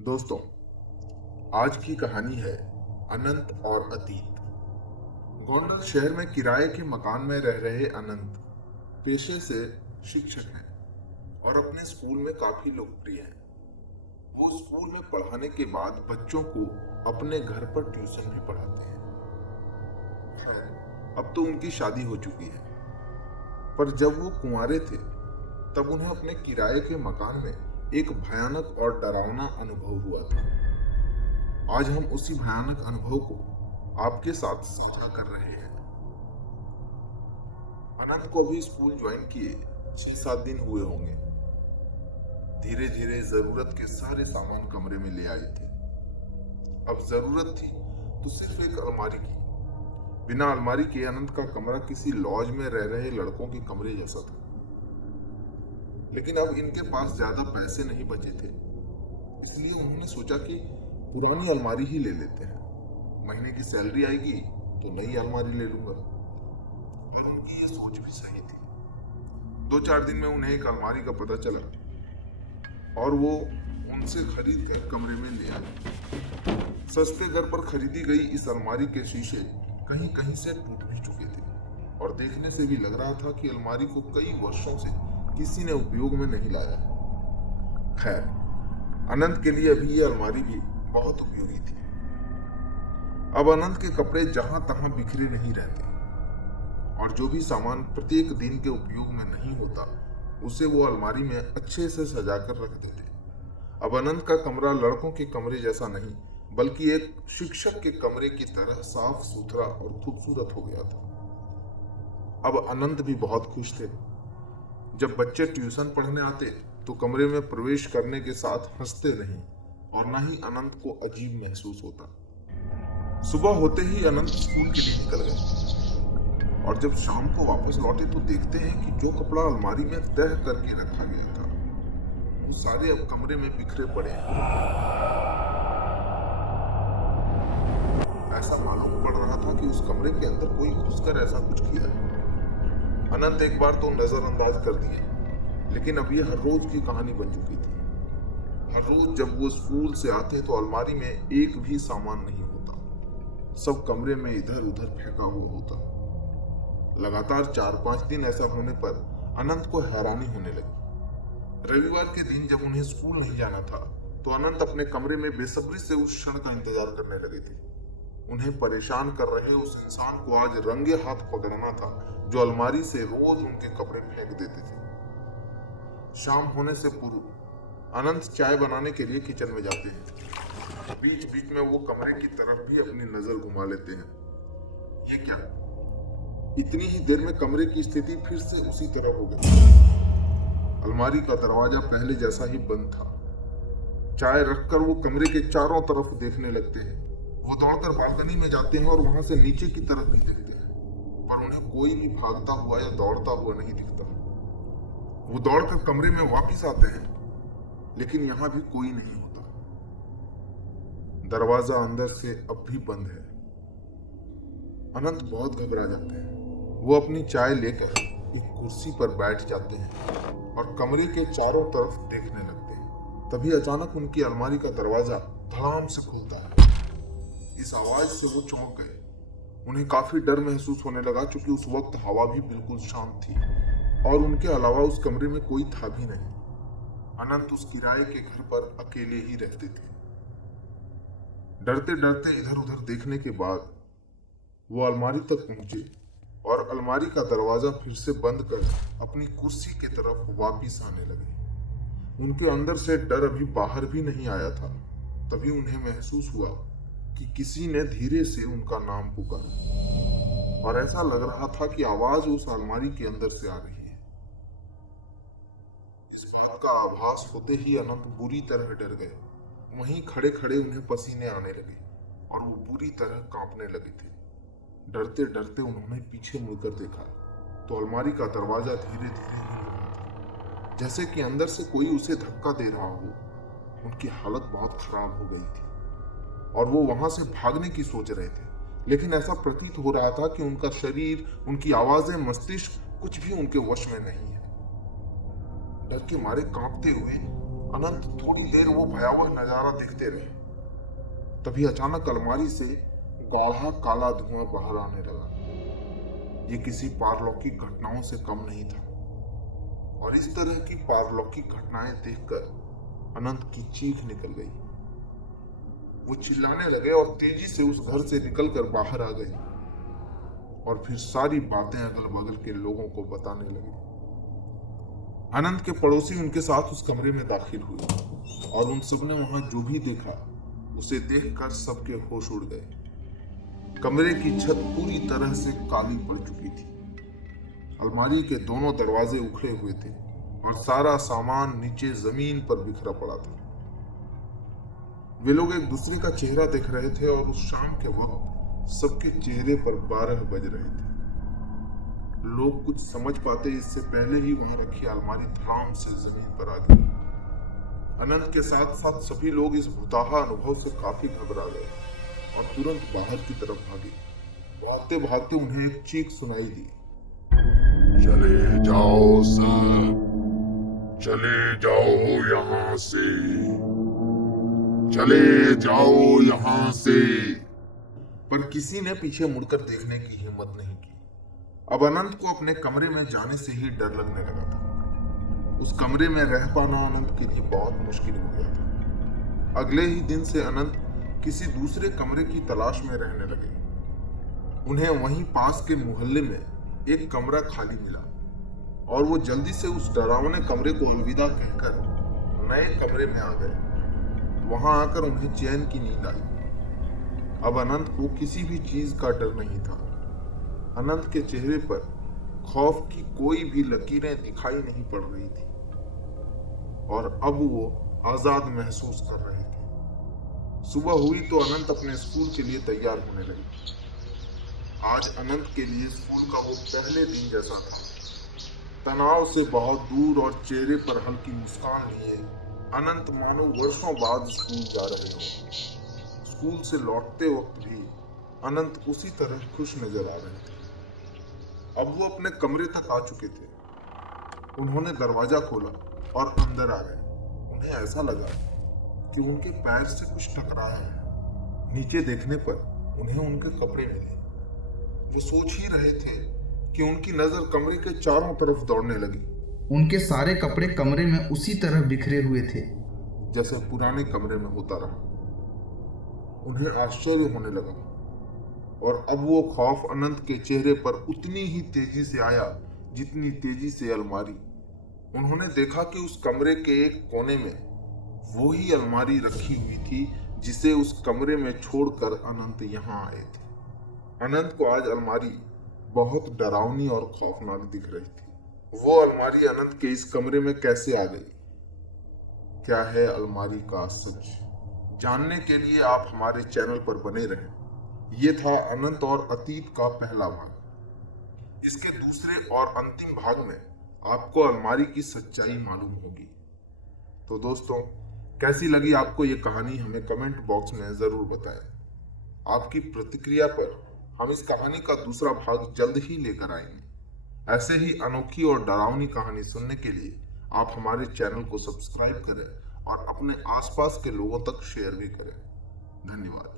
दोस्तों, आज की कहानी है अनंत और अतीत। गोंडल शहर में किराए के मकान में रह रहे अनंत पेशे से शिक्षक हैं और अपने स्कूल में काफी लोकप्रिय हैं। वो स्कूल में पढ़ाने के बाद बच्चों को अपने घर पर ट्यूशन भी पढ़ाते हैं। खैर, अब तो उनकी शादी हो चुकी है, पर जब वो कुंवारे थे तब उन्हें अपने किराए के मकान में एक भयानक और डरावना अनुभव हुआ था। आज हम उसी भयानक अनुभव को आपके साथ साझा कर रहे हैं। अनंत को अभी स्कूल ज्वाइन किए 6-7 दिन हुए होंगे। धीरे धीरे जरूरत के सारे सामान कमरे में ले आए थे। अब जरूरत थी तो सिर्फ एक अलमारी की। बिना अलमारी के अनंत का कमरा किसी लॉज में रह रहे लड़कों के कमरे जैसा था। लेकिन अब इनके पास ज्यादा पैसे नहीं बचे थे, इसलिए उन्होंने सोचा कि पुरानी अलमारी ही ले लेते हैं। महीने की सैलरी आएगी तो नई अलमारी ले लूंगा। और उनकी ये सोच भी सही थी। 2-4 दिन में उन्हें एक अलमारी का पता चला और वो उनसे खरीद कर कमरे में ले आए। सस्ते दर पर खरीदी गई इस अलमारी के शीशे कहीं कहीं से टूट भी चुके थे और देखने से भी लग रहा था कि अलमारी को कई वर्षों से किसी ने उपयोग में नहीं लाया। खैर, अनंत के लिए अभी ये अलमारी भी बहुत उपयोगी थी। अब अनंत के कपड़े जहां तहां बिखरे नहीं रहते और जो भी सामान प्रत्येक दिन के उपयोग में नहीं होता उसे वो अलमारी में अच्छे से सजा कर रख देते। अब अनंत का कमरा लड़कों के कमरे जैसा नहीं बल्कि एक शिक्षक के कमरे की तरह साफ सुथरा और खूबसूरत हो गया था। अब अनंत भी बहुत खुश थे। जब बच्चे ट्यूशन पढ़ने आते तो कमरे में प्रवेश करने के साथ हंसते नहीं और न ही अनंत को अजीब महसूस होता। सुबह होते ही अनंत स्कूल के लिए निकल गए और जब शाम को वापस लौटे तो देखते हैं कि जो कपड़ा अलमारी में तह करके रखा गया था वो सारे अब कमरे में बिखरे पड़े हैं। ऐसा मालूम पड़ रहा था कि उस कमरे के अंदर कोई घुसकर ऐसा कुछ किया है। अनंत एक बार तो नजरअंदाज कर दिए, लेकिन अब ये हर रोज की कहानी बन चुकी थी। हर रोज जब वो स्कूल से आते तो अलमारी में एक भी सामान नहीं होता, सब कमरे में इधर उधर फेंका हुआ होता। लगातार 4-5 दिन ऐसा होने पर अनंत को हैरानी होने लगी। रविवार के दिन जब उन्हें स्कूल नहीं जाना था तो अनंत अपने कमरे में बेसब्री से उस क्षण का इंतजार करने लगे थे। उन्हें परेशान कर रहे उस इंसान को आज रंगे हाथ पकड़ना था जो अलमारी से रोज उनके कपड़े फेंक देते थे। शाम होने से पूर्व अनंत चाय बनाने के लिए किचन में जाते हैं। बीच बीच में वो कमरे की तरफ भी अपनी नजर घुमा लेते हैं। ये क्या, इतनी ही देर में कमरे की स्थिति फिर से उसी तरह हो गई। अलमारी का दरवाजा पहले जैसा ही बंद था। चाय रखकर वो कमरे के चारों तरफ देखने लगते हैं। वो दौड़कर बालकनी में जाते हैं और वहां से नीचे की तरफ भी देखते हैं, पर उन्हें कोई भी भागता हुआ या दौड़ता हुआ नहीं दिखता। वो दौड़कर कमरे में वापस आते हैं, लेकिन यहां भी कोई नहीं होता। दरवाजा अंदर से अब भी बंद है। अनंत बहुत घबरा जाते हैं। वो अपनी चाय लेकर एक कुर्सी पर बैठ जाते हैं और कमरे के चारों तरफ देखने लगते हैं। तभी अचानक उनकी अलमारी का दरवाजा धड़ाम से खुलता है। इस आवाज से वो चौंक गए। उन्हें काफी डर महसूस होने लगा क्योंकि उस वक्त हवा भी बिल्कुल शांत थी और उनके अलावा उस कमरे में कोई था भी नहीं। अनंत उस किराए के घर पर अकेले ही रहते थे। डरते डरते इधर उधर देखने के बाद वो अलमारी तक पहुंचे और अलमारी का दरवाजा फिर से बंद कर अपनी कुर्सी की तरफ वापिस आने लगे। उनके अंदर से डर अभी बाहर भी नहीं आया था। तभी उन्हें महसूस हुआ कि किसी ने धीरे से उनका नाम पुकारा और ऐसा लग रहा था कि आवाज उस अलमारी के अंदर से आ रही है। इस बात का आभास होते ही अनंत बुरी तरह डर गए। वहीं खड़े खड़े उन्हें पसीने आने लगे और वो बुरी तरह कांपने लगे थे। डरते डरते उन्होंने पीछे मुड़कर देखा तो अलमारी का दरवाजा धीरे धीरे हिल रहा था, जैसे कि अंदर से कोई उसे धक्का दे रहा हो। उनकी हालत बहुत खराब हो गई थी और वो वहां से भागने की सोच रहे थे, लेकिन ऐसा प्रतीत हो रहा था कि उनका शरीर, उनकी आवाजें, मस्तिष्क कुछ भी उनके वश में नहीं है। डर के मारे कांपते हुए अनंत थोड़ी देर वो भयावह नजारा देखते रहे। तभी अचानक अलमारी से गाढ़ा काला धुआं बाहर आने लगा। ये किसी पारलौकिक घटनाओं से कम नहीं था, और इस तरह की पारलौकिक घटनाएं देखकर अनंत की चीख निकल गई। वो चिल्लाने लगे और तेजी से उस घर से निकलकर बाहर आ गए, और फिर सारी बातें अगल बगल के लोगों को बताने लगे। अनंत के पड़ोसी उनके साथ उस कमरे में दाखिल हुए, और उन सबने वहां जो भी देखा उसे देखकर सबके होश उड़ गए। कमरे की छत पूरी तरह से काली पड़ चुकी थी। अलमारी के दोनों दरवाजे उखड़े हुए थे और सारा सामान नीचे जमीन पर बिखरा पड़ा था। वे लोग एक दूसरे का चेहरा देख रहे थे, और उस शाम के वक्त सबके चेहरे पर 12 बज रहे थे। लोग कुछ समझ पाते इससे पहले ही वहां रखी अलमारी धड़ाम से जमीन पर आ गई। अनंत के साथ साथ सभी लोग इस भुताहा अनुभव से काफी घबरा गए और तुरंत बाहर की तरफ भागे। भागते भागते उन्हें एक चीख सुनाई दी। चले जाओ सर, चले जाओ यहाँ से, चले जाओ यहाँ से। पर किसी ने पीछे मुड़कर देखने की हिम्मत नहीं की। अब अनंत को अपने कमरे में जाने से ही डर लगने लगा था। उस कमरे में रह पाना अनंत के लिए बहुत मुश्किल हो गया था। अगले ही दिन से अनंत किसी दूसरे कमरे की तलाश में रहने लगे। उन्हें वहीं पास के मोहल्ले में एक कमरा खाली मिला, और वो जल्दी से उस डरावने कमरे को अलविदा कहकर नए कमरे में आ गए। वहां आकर उन्हें चैन की नींद आई। अब अनंत को किसी भी चीज का डर नहीं था। अनंत के चेहरे पर खौफ की कोई भी लकीरें दिखाई नहीं पड़ रही थी, और अब वो आजाद महसूस कर रहे थे। सुबह हुई तो अनंत अपने स्कूल के लिए तैयार होने लगे। आज अनंत के लिए स्कूल का वो पहले दिन जैसा था। तनाव से बहुत दूर और चेहरे पर हल्की मुस्कान लिए अनंत मानो वर्षों बाद स्कूल जा रहे हो। स्कूल से लौटते वक्त भी अनंत उसी तरह खुश नजर आ रहे थे। अब वो अपने कमरे तक आ चुके थे। उन्होंने दरवाजा खोला और अंदर आ गए। उन्हें ऐसा लगा कि उनके पैर से कुछ टकराया है। नीचे देखने पर उन्हें उनके कपड़े मिले। वो सोच ही रहे थे कि उनकी नजर कमरे के चारों तरफ दौड़ने लगी। उनके सारे कपड़े कमरे में उसी तरह बिखरे हुए थे जैसे पुराने कमरे में होता रहा। उन्हें आश्चर्य होने लगा, और अब वो खौफ अनंत के चेहरे पर उतनी ही तेजी से आया जितनी तेजी से अलमारी। उन्होंने देखा कि उस कमरे के एक कोने में वो ही अलमारी रखी हुई थी जिसे उस कमरे में छोड़कर अनंत यहाँ आए थे। अनंत को आज अलमारी बहुत डरावनी और खौफनाक दिख रही थी। वो अलमारी अनंत के इस कमरे में कैसे आ गई? क्या है अलमारी का सच? जानने के लिए आप हमारे चैनल पर बने रहें। ये था अनंत और अतीत का पहला भाग। इसके दूसरे और अंतिम भाग में आपको अलमारी की सच्चाई मालूम होगी। तो दोस्तों, कैसी लगी आपको ये कहानी हमें कमेंट बॉक्स में जरूर बताएं। आपकी प्रतिक्रिया पर हम इस कहानी का दूसरा भाग जल्द ही लेकर आएंगे। ऐसे ही अनोखी और डरावनी कहानी सुनने के लिए आप हमारे चैनल को सब्सक्राइब करें और अपने आसपास के लोगों तक शेयर भी करें। धन्यवाद।